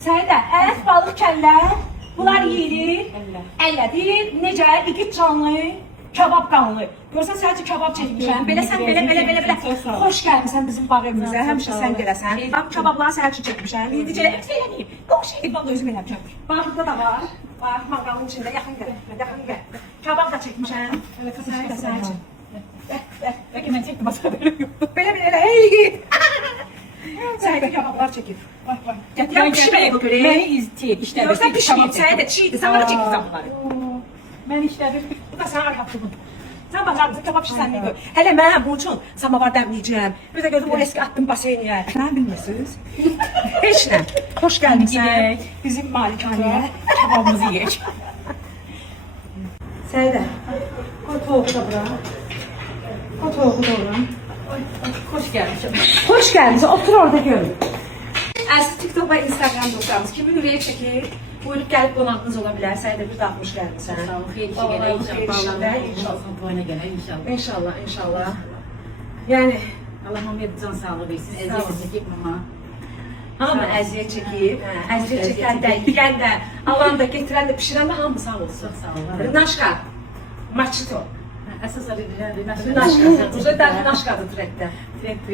Sədə, ət, balıq, kəllə, bunlar yeyilir. Əllədir. Necə? İqit canlı, kabab qanlı. Görsən sənəcə kabab çəkmişəm. Belə sən belə. Xoş gəlmisən bizim bağ evimizə. Həmişə sən gələsən. Bax, kababları sənin üçün çəkmişəm. İndicə eləməyim. Qonşu evdə özüm eləmişəm. Bax, burada da var. Bax, manqalın içində. Yaxın gəl. Kabab da çəkmişəm. Sənin üçün. Belki ben çektim başka böyle yok. Belə, hey! Sədə kabablar çəkir. Bax. Gətirəm pişirməyə bu görək. Beni izleyip işte. Yoxsa pişməyib, sədə çiğdir. Sən bana çəkirsən bunları. Ben işte Bu da sana arxatdığım. Sən bacarırsan, kabab pişirsən gör. Hələ mən bunun üçün samavar dəmləyəcəm. Bir də gözüm o eski attım baseyniyə. Nə bilmirsiniz? Heç nə. Xoş gəlmişsən bizim malikanəyə. kebabımızı yiyek. Sədə, qoy toğu da bura. O toğu da ora. Hoş gelmişim. Xoş gəlmişsən, otur orada görün. Əziz TikTok və Instagram dostlarımız kimi ürək çəkir. Buyurub gəlib qonağınız ola bilər. Sədə bir daxmış gəlmişsən. Sağ olun, xeyir işe gele inşallah. İnşallah. Boyuna gele inşallah. İnşallah. Yəni Allah Muhammed can sağlığı versin. Eziyet çekip ama. hamı əziyyət çəkib, əziyyət çəkən də, yiyən də, alan da, getirən də, pişirən də hamı sağ olsun. Çok sağ olun. Naşka, maçito. Əsas adı Naşka, burada da naşkadır dirəkdə. direkt